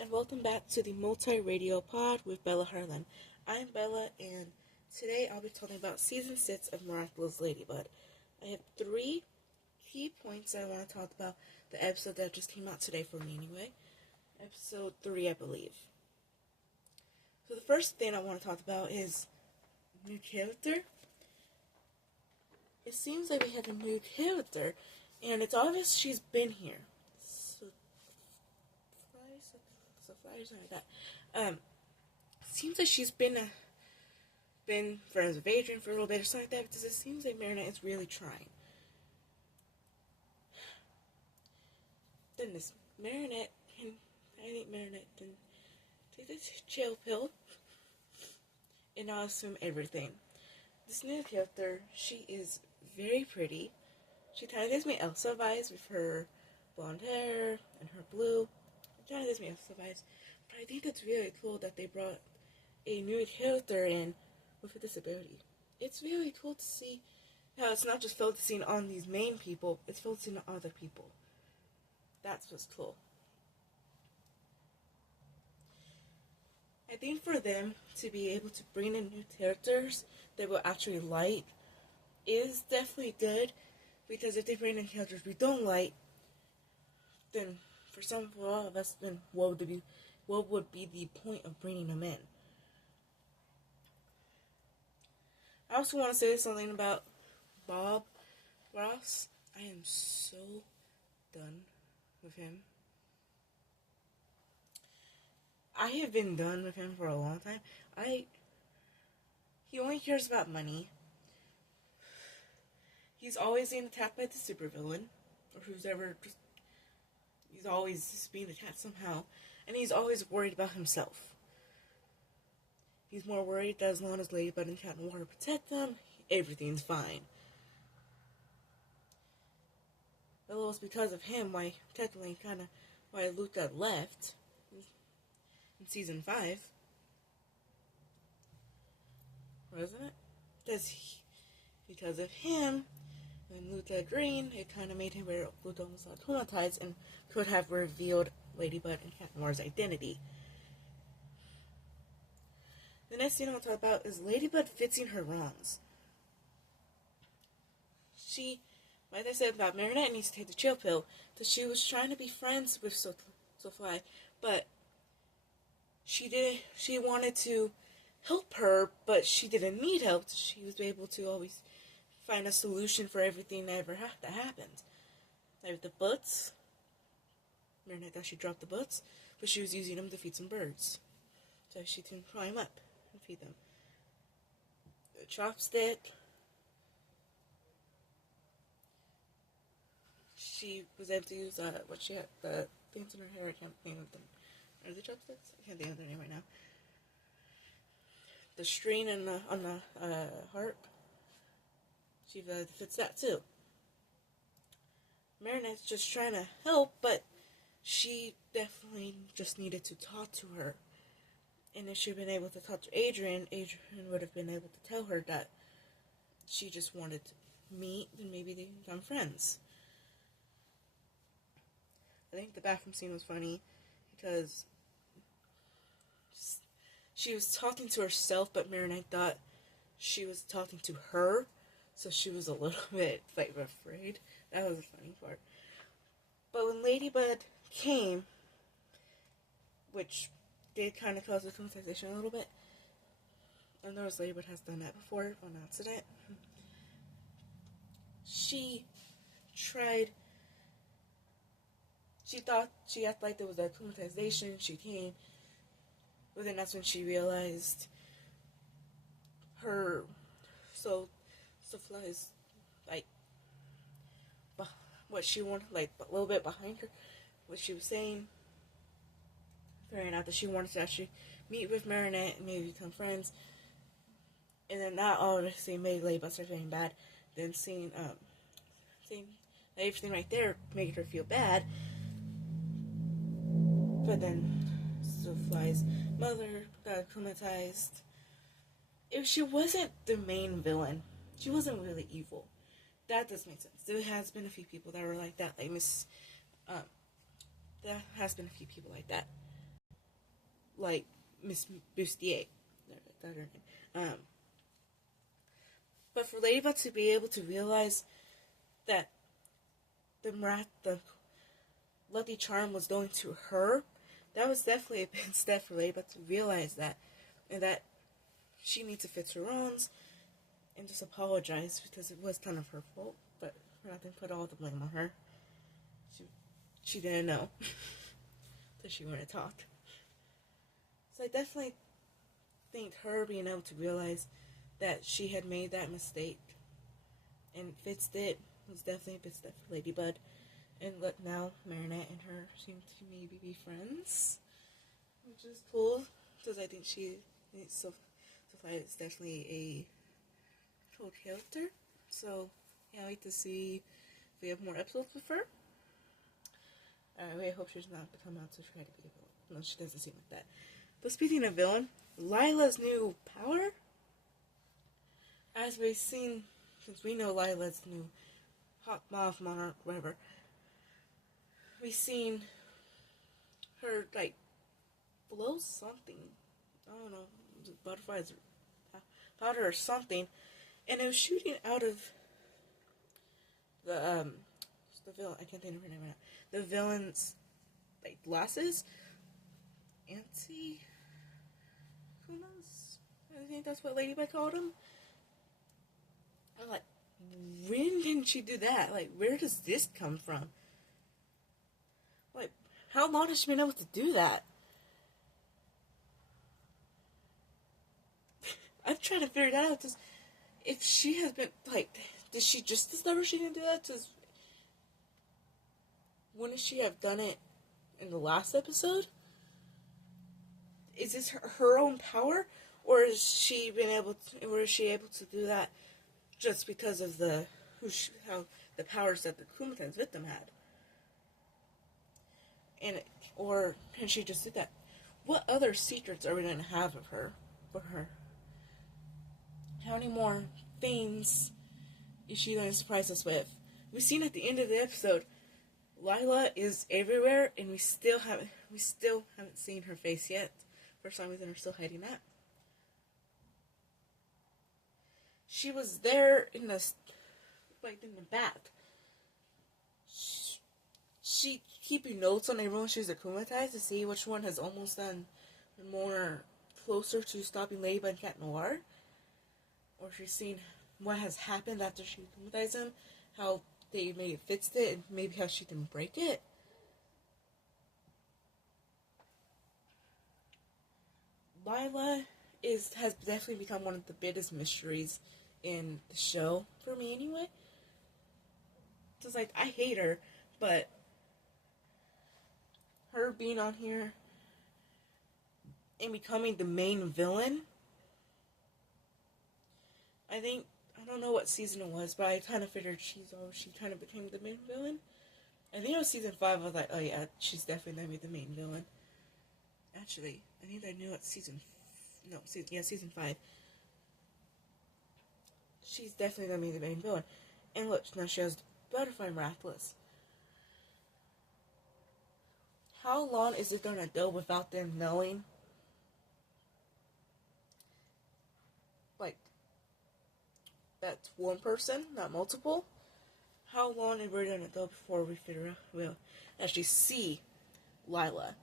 and welcome back to the Multi-Radio Pod with Bella Harlin. I'm Bella, and today I'll be talking about Season 6 of Miraculous Ladybud. I have 3 key points I want to talk about the episode that just came out today for me anyway. Episode 3, I believe. So the first thing I want to talk about is new character. It seems like we have a new character, and it's obvious she's been here. Flyers like that. Seems like she's been friends with Adrian for a little bit or something like that, because it seems like Marinette is really trying. Then this Marinette, I think Marinette can take this chill pill and not assume everything. This new character, she is very pretty. She kind of gives me Elsa vibes with her blonde hair and her blue. It kind of gives me Elsa vibes. But I think it's really cool that they brought a new character in with a disability. It's really cool to see how it's not just focusing on these main people, it's focusing on other people. That's what's cool. I think for them to be able to bring in new characters that we'll actually like is definitely good, because if they bring in characters we don't like, then for all of us, then what would be the point of bringing them in? I also want to say something about Bob Ross. I am so done with him. I have been done with him for a long time. He only cares about money. He's always being attacked by the supervillain, or who's ever just. He's always just being attacked somehow, and he's always worried about himself. He's more worried that as long as Ladybud and Cat Noir protect them, everything's fine. Well, it was because of him why Luke got left in season 5, wasn't it? Because of him, when Luke got green, it kind of made him where Luke almost got traumatized and could have revealed Ladybud and Cat Noir's identity. The next thing I want to talk about is Ladybud fixing her wrongs. Like I said about Marinette, needs to take the chill pill, because she was trying to be friends with Sophie, but she wanted to help her, but she didn't need help. She was able to always find a solution for everything that happened. Like the butts. Marinette thought she dropped the butts, but she was using them to feed some birds. So she can climb up and feed them. The chopstick. She was able to use what she had, the things in her hair. I can't think of them. Are they chopsticks? I can't think of their name right now. The string on the heart. She fits that too. Marinette's just trying to help, but she definitely just needed to talk to her. And if she'd been able to talk to Adrian would have been able to tell her that she just wanted to meet and maybe they can become friends. I think the bathroom scene was funny because she was talking to herself, but Marinette thought she was talking to her, so she was a little bit afraid. That was the funny part. But when Ladybud came, which did kind of cause a traumatization a little bit, I noticed Ladybud has done that before on accident. She thought she acted like there was a traumatization. She came, but then that's when she realized her Sophia is what she wanted, a little bit behind her, what she was saying. Figuring out that she wanted to actually meet with Marinette and maybe become friends. And then that obviously made Ladybud start feeling bad. Then seeing everything right there made her feel bad. But then Sophie's mother got traumatized. If she wasn't the main villain, she wasn't really evil. That does make sense. There has been a few people that were like that, there has been a few people like that. like Miss Bustier. That's her name. But for Ladybug to be able to realize that the Lucky Charm was going to her, that was definitely a big step for Ladybug to realize that, and that she needs to fix her own and just apologize because it was kind of her fault, but we're not going to put all the blame on her. She didn't know that she wouldn't talk. So I definitely think her being able to realize that she had made that mistake and fixed it was definitely a big step for Ladybug. And look, now Marinette and her seem to maybe be friends, which is cool because I think Sophia is definitely a cool character. So yeah, I wait to see if we have more episodes with her. I hope she's not come out to try to be a villain. No, she doesn't seem like that. But speaking of villain, Lila's new power, as we've seen, since we know Lila's new Hawk Moth Monarch, whatever, we've seen her, like, blow something. I don't know, butterflies or powder or something, and it was shooting out of the villain. I can't think of her name right now. The villain's, like, glasses. Anti-Kumas? I think that's what Ladybug called him. I'm like, when did she do that? Like, where does this come from? Like, how long has she been able to do that? I'm trying to figure that out. Just, if she has been, like, did she just discover she didn't do that? Just, wouldn't she have done it in the last episode? Is this her own power, or is she able to do that just because of how the powers that the Kumaten's victim had? Or can she just do that? What other secrets are we going to have for her? How many more things is she going to surprise us with? We've seen at the end of the episode, Lila is everywhere, and we still haven't seen her face yet. For some reason, we're still hiding that. She was there in the back. She keeping notes on everyone she's akumatized to see which one has almost done more closer to stopping Ladybug and Cat Noir. Or she's seen what has happened after she akumatized him, how they maybe fixed it, and maybe how she can break it. Lila has definitely become one of the biggest mysteries in the show, for me anyway. Just like, I hate her, but her being on here and becoming the main villain, I don't know what season it was, but I kind of figured she kind of became the main villain. I think it was season 5, I was like, oh yeah, she's definitely going to be the main villain. Actually, I think I knew it season 5. She's definitely going to be the main villain. And look, now she has Butterfly Miraculous. How long is it going to go without them knowing? Like, that's one person, not multiple? How long are we going to go before we we'll actually see Lila?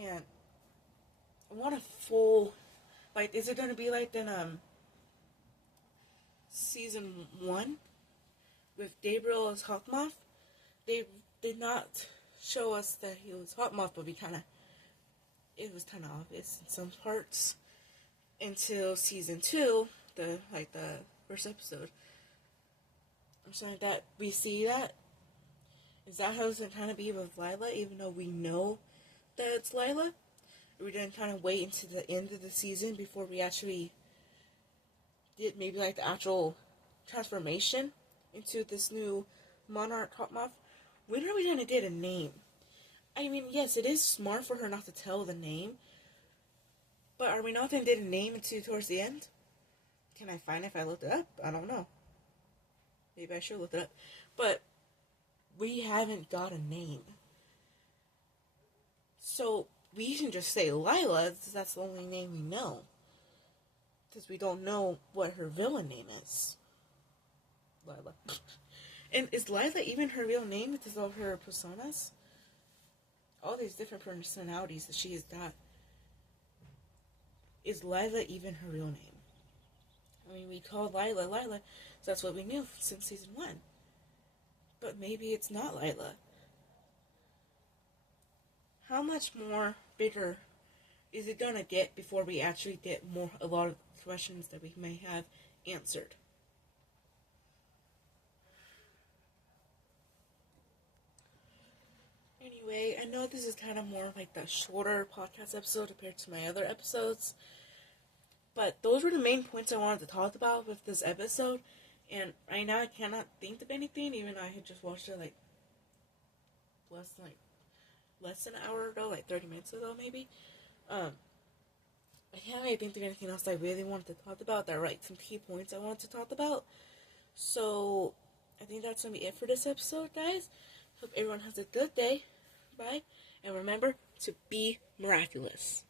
And I want a full, like, is it going to be like in season 1 with Gabriel as Hawkmoth? They did not show us that he was Hawkmoth, but it was kind of obvious in some parts until season 2, the first episode. I'm saying that we see that. Is that how it's going to kind of be with Lila, even though we know that it's Lila? We're going to kind of wait until the end of the season before we actually did maybe like the actual transformation into this new Monarch Hawkmoth. When are we going to get a name? I mean, yes, it is smart for her not to tell the name, but are we not going to get a name until towards the end? Can I find it if I look it up? I don't know. Maybe I should look it up. But we haven't got a name. So we can just say Lila, because that's the only name we know. Because we don't know what her villain name is. Lila. And is Lila even her real name because of her personas? All these different personalities that she has got. Is Lila even her real name? I mean, we called Lila Lila, so that's what we knew since season 1. But maybe it's not Lila. How much more bigger is it gonna get before we actually get a lot of questions that we may have answered? Anyway, I know this is kind of more like the shorter podcast episode compared to my other episodes, but those were the main points I wanted to talk about with this episode, and right now I cannot think of anything, even though I had just watched it less than an hour ago, 30 minutes ago maybe. I can't really think of anything else I really wanted to talk about. There are some key points I wanted to talk about. So I think that's gonna be it for this episode, guys. Hope everyone has a good day. Bye. And remember to be miraculous.